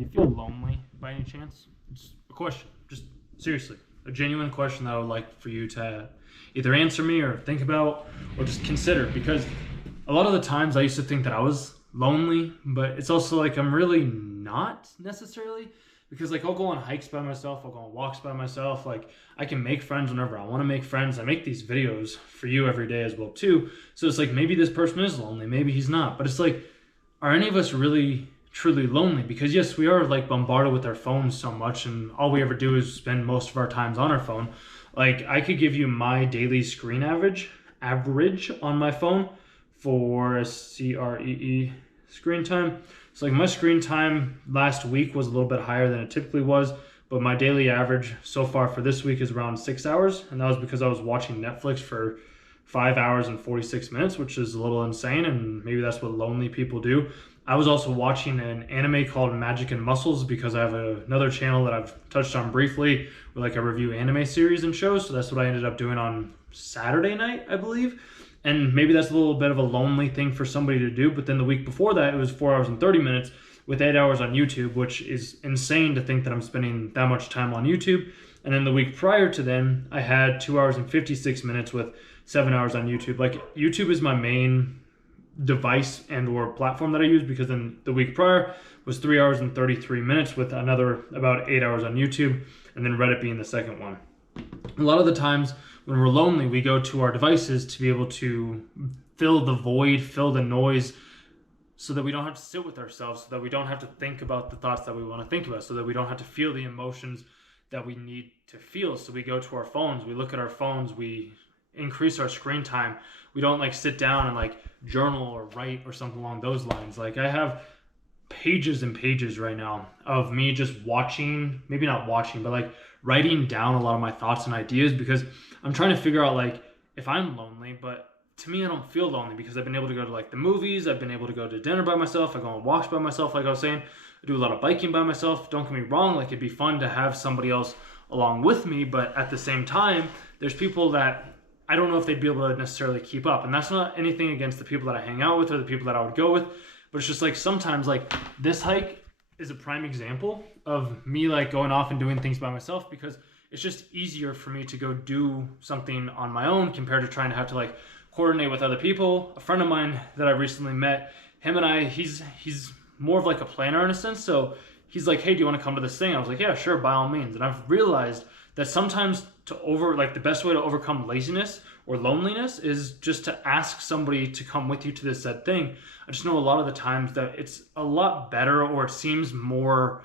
Do you feel lonely by any chance? It's a question, just seriously, a genuine question that I would like for you to either answer me or think about or just consider. Because a lot of the times I used to think that I was lonely, but it's also like I'm really not necessarily. Because like I'll go on hikes by myself, I'll go on walks by myself. Like I can make friends whenever I want to make friends. I make these videos for you every day as well too. So it's like maybe this person is lonely, maybe he's not. But it's like, are any of us really truly lonely? Because yes, we are like bombarded with our phones so much, and all we ever do is spend most of our times on our phone. Like I could give you my daily screen average on my phone for a CREE screen time. So like my screen time last week was a little bit higher than it typically was, but my daily average so far for this week is around 6 hours, and that was because I was watching Netflix for 5 hours and 46 minutes, which is a little insane, and maybe that's what lonely people do. I was also watching an anime called Magic and Muscles because I have another channel that I've touched on briefly where like I review anime series and shows, so that's what I ended up doing on Saturday night, I believe. And maybe that's a little bit of a lonely thing for somebody to do, but then the week before that, it was 4 hours and 30 minutes with 8 hours on YouTube, which is insane to think that I'm spending that much time on YouTube. And then the week prior to then, I had 2 hours and 56 minutes with 7 hours on YouTube. Like YouTube is my main device and or platform that I use, because then the week prior was 3 hours and 33 minutes with another about 8 hours on YouTube, and then Reddit being the second one. A lot of the times when we're lonely, we go to our devices to be able to fill the void, fill the noise, so that we don't have to sit with ourselves, so that we don't have to think about the thoughts that we want to think about, so that we don't have to feel the emotions that we need to feel. So we go to our phones, we look at our phones, we increase our screen time. We don't like sit down and like journal or write or something along those lines. Like I have pages and pages right now of me just watching, maybe not watching, but like writing down a lot of my thoughts and ideas, because I'm trying to figure out like if I'm lonely. But to me, I don't feel lonely because I've been able to go to like the movies, I've been able to go to dinner by myself, I go on walks by myself, like I was saying, I do a lot of biking by myself. Don't get me wrong, like it'd be fun to have somebody else along with me, but at the same time, there's people that I don't know if they'd be able to necessarily keep up. And that's not anything against the people that I hang out with or the people that I would go with, but it's just like sometimes like this hike is a prime example of me like going off and doing things by myself, because it's just easier for me to go do something on my own compared to trying to have to like coordinate with other people. A friend of mine that I recently met, him and I, he's more of like a planner in a sense. So he's like, hey, do you want to come to this thing? I was like, yeah, sure, by all means. And I've realized that sometimes the best way to overcome laziness or loneliness is just to ask somebody to come with you to this said thing. I just know a lot of the times that it's a lot better, or it seems more,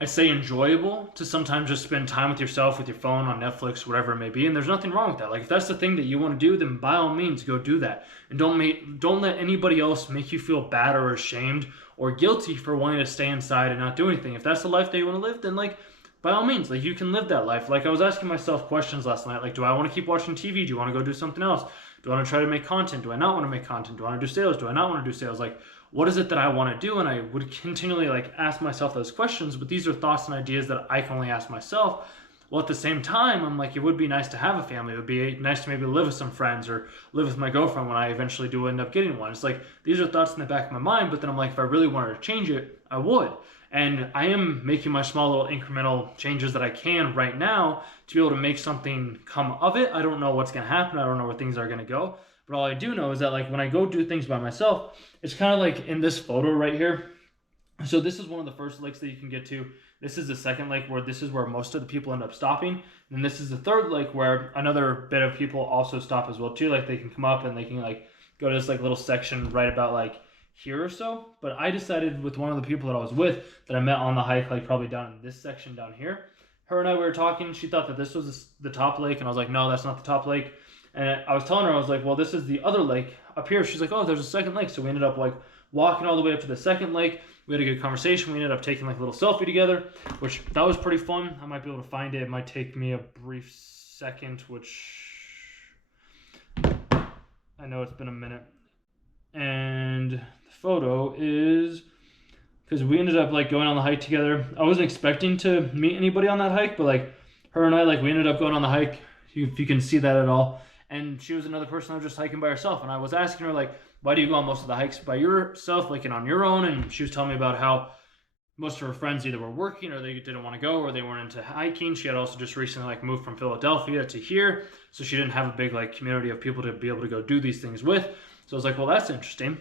I say, enjoyable to sometimes just spend time with yourself, with your phone, on Netflix, whatever it may be. And there's nothing wrong with that. Like if that's the thing that you want to do, then by all means go do that. And don't let anybody else make you feel bad or ashamed or guilty for wanting to stay inside and not do anything. If that's the life that you want to live, then like by all means, like you can live that life. Like I was asking myself questions last night, like, do I want to keep watching TV? Do you want to go do something else? Do I want to try to make content? Do I not want to make content? Do I want to do sales? Do I not want to do sales? Like, what is it that I want to do? And I would continually like ask myself those questions, but these are thoughts and ideas that I can only ask myself. Well, at the same time, I'm like, it would be nice to have a family. It would be nice to maybe live with some friends or live with my girlfriend when I eventually do end up getting one. It's like, these are thoughts in the back of my mind, but then I'm like, if I really wanted to change it, I would. And I am making my small little incremental changes that I can right now to be able to make something come of it. I don't know what's going to happen. I don't know where things are going to go. But all I do know is that like when I go do things by myself, it's kind of like in this photo right here. So this is one of the first lakes that you can get to. This is the second lake where this is where most of the people end up stopping. And this is the third lake where another bit of people also stop as well too. Like they can come up and they can like go to this like little section right about like here or so. But I decided with one of the people that I was with that I met on the hike, like probably down in this section down here, her and I, we were talking. She thought that this was the top lake, and I was like, no, that's not the top lake. And I was telling her, I was like, well, this is the other lake up here. She's like, oh, there's a second lake. So we ended up like walking all the way up to the second lake. We had a good conversation. We ended up taking like a little selfie together, which that was pretty fun. I might be able to find it. It might take me a brief second, which I know it's been a minute. And the photo is, because we ended up like going on the hike together. I wasn't expecting to meet anybody on that hike, but like her and I, like we ended up going on the hike, if you can see that at all. And she was another person that was just hiking by herself. And I was asking her like, why do you go on most of the hikes by yourself, like and on your own? And she was telling me about how most of her friends either were working or they didn't want to go or they weren't into hiking. She had also just recently like moved from Philadelphia to here, so she didn't have a big like community of people to be able to go do these things with. So I was like, well, that's interesting.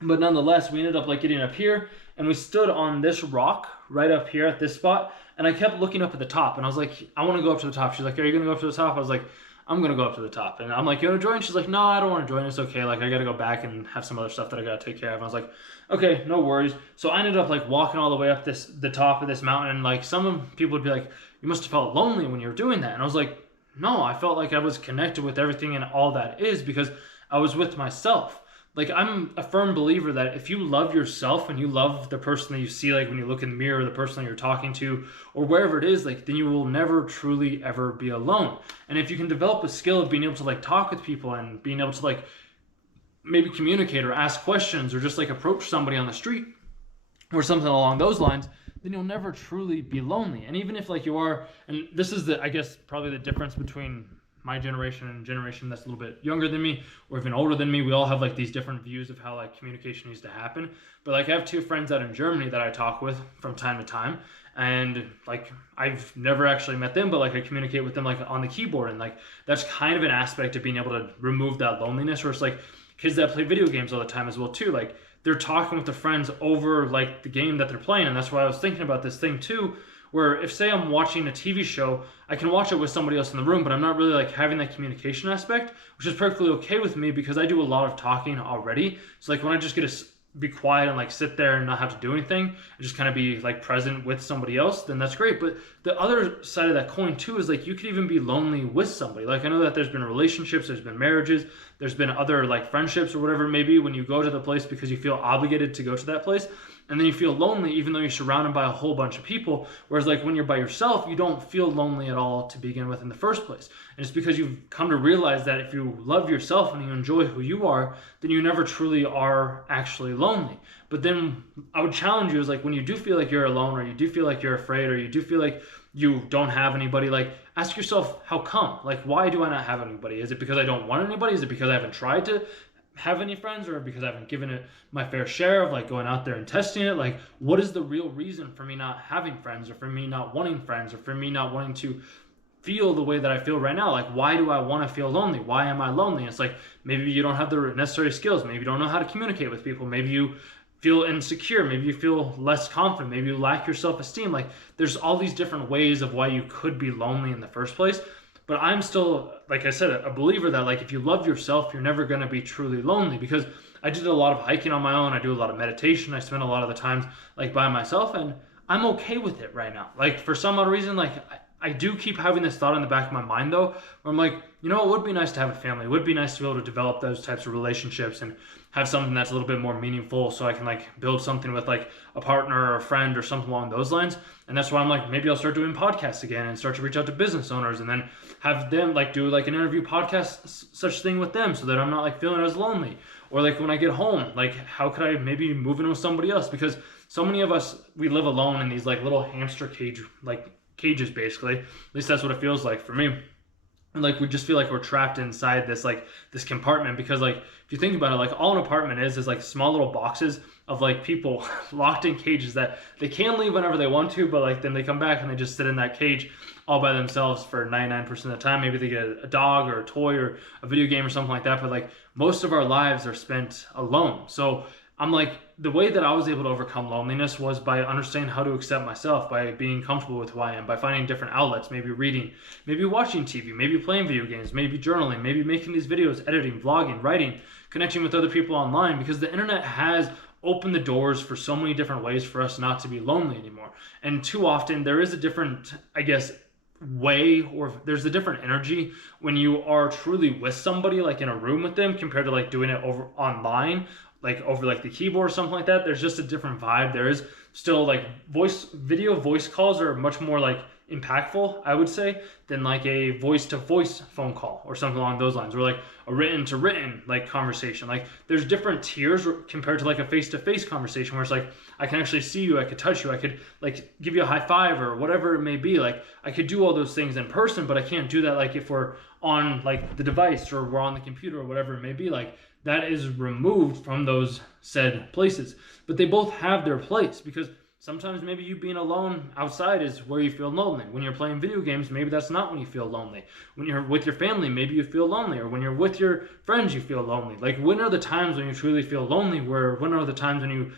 But nonetheless, we ended up like getting up here and we stood on this rock right up here at this spot. And I kept looking up at the top and I was like, I want to go up to the top. She's like, are you going to go up to the top? I was like, I'm going to go up to the top. And I'm like, you want to join? She's like, no, I don't want to join. It's okay. Like, I got to go back and have some other stuff that I got to take care of. And I was like, okay, no worries. So I ended up like walking all the way up the top of this mountain. And like some people would be like, you must have felt lonely when you were doing that. And I was like, no, I felt like I was connected with everything and all that is because I was with myself. Like, I'm a firm believer that if you love yourself and you love the person that you see, like when you look in the mirror, the person that you're talking to, or wherever it is, like, then you will never truly ever be alone. And if you can develop a skill of being able to like talk with people and being able to like maybe communicate or ask questions or just like approach somebody on the street or something along those lines, then you'll never truly be lonely. And even if like you are, and this is the, I guess, probably the difference between my generation and generation that's a little bit younger than me or even older than me, we all have like these different views of how like communication needs to happen. But like I have two friends out in Germany that I talk with from time to time, and like I've never actually met them, but like I communicate with them like on the keyboard, and like that's kind of an aspect of being able to remove that loneliness. Or it's like kids that play video games all the time as well too, like they're talking with their friends over like the game that they're playing. And that's why I was thinking about this thing too, where if say I'm watching a TV show, I can watch it with somebody else in the room, but I'm not really like having that communication aspect, which is perfectly okay with me because I do a lot of talking already. So like when I just get to be quiet and like sit there and not have to do anything and just kind of be like present with somebody else, then that's great. But the other side of that coin too is like you could even be lonely with somebody. Like I know that there's been relationships, there's been marriages, there's been other like friendships or whatever it may be when you go to the place because you feel obligated to go to that place. And then you feel lonely even though you're surrounded by a whole bunch of people. Whereas like when you're by yourself, you don't feel lonely at all to begin with in the first place. And it's because you've come to realize that if you love yourself and you enjoy who you are, then you never truly are actually lonely. But then I would challenge you is like when you do feel like you're alone or you do feel like you're afraid or you do feel like you don't have anybody, like ask yourself, how come? Like, why do I not have anybody? Is it because I don't want anybody? Is it because I haven't tried to have any friends, or because I haven't given it my fair share of like going out there and testing it? Like, what is the real reason for me not having friends, or for me not wanting friends, or for me not wanting to feel the way that I feel right now? Like, why do I want to feel lonely? Why am I lonely? It's like maybe you don't have the necessary skills, maybe you don't know how to communicate with people, maybe you feel insecure, maybe you feel less confident, maybe you lack your self-esteem. Like there's all these different ways of why you could be lonely in the first place. But I'm still, like I said, a believer that like if you love yourself, you're never going to be truly lonely, because I did a lot of hiking on my own. I do a lot of meditation. I spend a lot of the times like by myself, and I'm okay with it right now. Like for some odd reason, like I do keep having this thought in the back of my mind though, where I'm like, you know, it would be nice to have a family. It would be nice to be able to develop those types of relationships and have something that's a little bit more meaningful, so I can like build something with like a partner or a friend or something along those lines. And that's why I'm like, maybe I'll start doing podcasts again and start to reach out to business owners and then have them like do like an interview podcast such thing with them, so that I'm not like feeling as lonely. Or like when I get home, like how could I maybe move in with somebody else? Because so many of us, we live alone in these like little hamster cages basically. At least that's what it feels like for me. And like we just feel like we're trapped inside this compartment, because like if you think about it, like all an apartment is like small little boxes of like people locked in cages that they can leave whenever they want to, but like then they come back and they just sit in that cage all by themselves for 99% of the time. Maybe they get a dog or a toy or a video game or something like that, but like most of our lives are spent alone. So I'm like, the way that I was able to overcome loneliness was by understanding how to accept myself, by being comfortable with who I am, by finding different outlets, maybe reading, maybe watching TV, maybe playing video games, maybe journaling, maybe making these videos, editing, vlogging, writing, connecting with other people online, because the internet has opened the doors for so many different ways for us not to be lonely anymore. And too often there is a different, I guess, way, or there's a different energy when you are truly with somebody like in a room with them compared to like doing it over online, like over like the keyboard or something like that. There's just a different vibe. There is still like voice calls are much more like impactful, I would say, than like a voice to voice phone call or something along those lines, or like a written to written like conversation. Like there's different tiers compared to like a face to face conversation, where it's like I can actually see you, I could touch you, I could like give you a high five or whatever it may be. Like I could do all those things in person, but I can't do that like if we're on like the device or we're on the computer or whatever it may be. Like that is removed from those said places, but they both have their place, because Sometimes maybe you being alone outside is where you feel lonely. When you're playing video games, maybe that's not when you feel lonely. When you're with your family, maybe you feel lonely. Or when you're with your friends, you feel lonely. Like, when are the times when you truly feel lonely? When are the times when you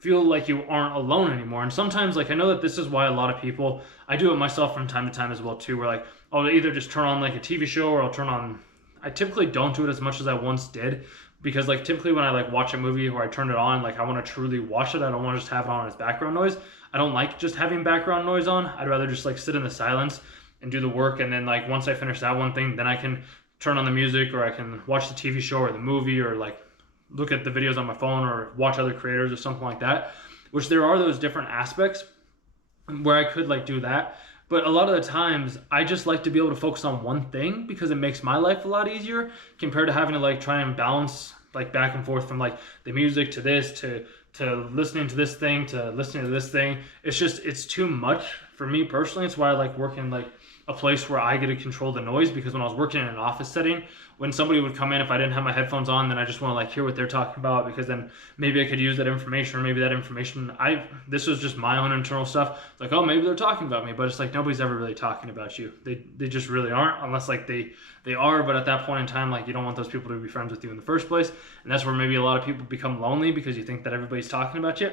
feel like you aren't alone anymore? And sometimes, like, I know that this is why a lot of people, I do it myself from time to time as well too, where like I'll either just turn on like a TV show, or I'll turn on, I typically don't do it as much as I once did, because like typically when I like watch a movie or I turn it on, like I want to truly watch it. I don't want to just have it on as background noise. I don't like just having background noise on. I'd rather just like sit in the silence and do the work, and then like once I finish that one thing, then I can turn on the music, or I can watch the TV show or the movie, or like look at the videos on my phone, or watch other creators or something like that. Which there are those different aspects where I could like do that. But a lot of the times, I just like to be able to focus on one thing, because it makes my life a lot easier compared to having to like try and balance like back and forth from like the music to this to listening to this thing to listening to this thing. It's too much for me personally. It's why I like working like a place where I get to control the noise, because when I was working in an office setting, when somebody would come in, if I didn't have my headphones on, then I just want to like hear what they're talking about, because then maybe I could use that information, or maybe that information, this was just my own internal stuff. It's like, oh, maybe they're talking about me, but it's like nobody's ever really talking about you. They just really aren't, unless like they are, but at that point in time, like you don't want those people to be friends with you in the first place. And that's where maybe a lot of people become lonely, because you think that everybody's talking about you.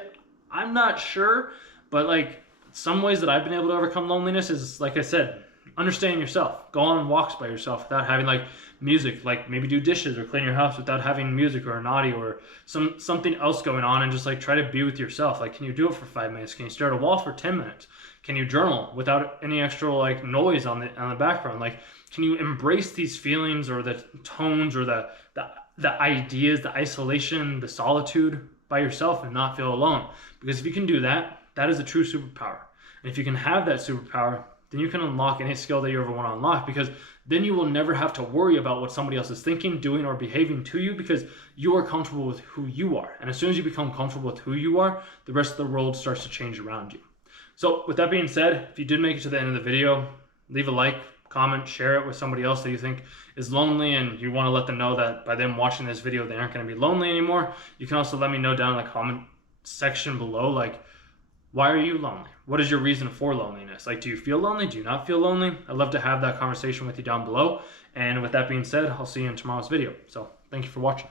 I'm not sure, but like some ways that I've been able to overcome loneliness is, like I said, understanding yourself. Go on walks by yourself without having like music, like maybe do dishes or clean your house without having music or an audio or something else going on, and just like try to be with yourself. Like, can you do it for 5 minutes? Can you stare at a wall for 10 minutes? Can you journal without any extra like noise on the background? Like, can you embrace these feelings, or the tones, or the ideas, the isolation, the solitude by yourself, and not feel alone? Because if you can do that, that is a true superpower. And if you can have that superpower, then you can unlock any skill that you ever want to unlock, because then you will never have to worry about what somebody else is thinking, doing, or behaving to you, because you are comfortable with who you are. And as soon as you become comfortable with who you are, the rest of the world starts to change around you. So with that being said, if you did make it to the end of the video, leave a like, comment, share it with somebody else that you think is lonely, and you want to let them know that by them watching this video, they aren't going to be lonely anymore. You can also let me know down in the comment section below, like, why are you lonely? What is your reason for loneliness? Like, do you feel lonely? Do you not feel lonely? I'd love to have that conversation with you down below. And with that being said, I'll see you in tomorrow's video. So thank you for watching.